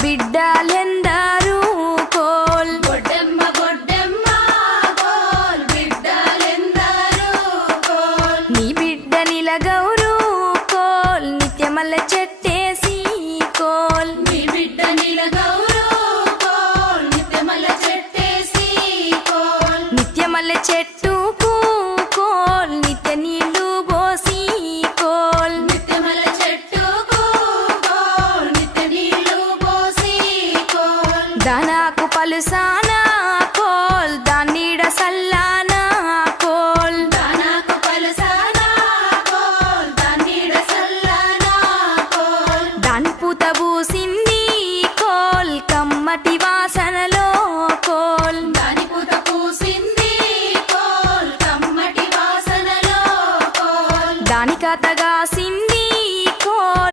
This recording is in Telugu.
బిడ్డలెందారు కోల్? గొడ్డమ్మ గొడ్డమ్మ కోల్. బిడ్డలెందారు కోల్. నీ బిడ్డ నిలగౌరు కోల్ నిత్యమల్ల చెట్టేసి కోల్. నీ బిడ్డ నిలగౌరు కోల్ నిత్యమల్ల చెట్టేసి కోల్. నిత్యమల్ల చెట్టు దానాకు పలుసానా కోల్ దాన్నీడ సల్లానా కోల్. దానాకు పలుసానా కోల్ దాన్నీడ సల్లానా కోల్. పూత పూసింది కోల్ కమ్మటి వాసనలో కోల్. దాని పూత పూసింది కోల్ కమ్మటి వాసనలో కోల్. దాని కథగాసింది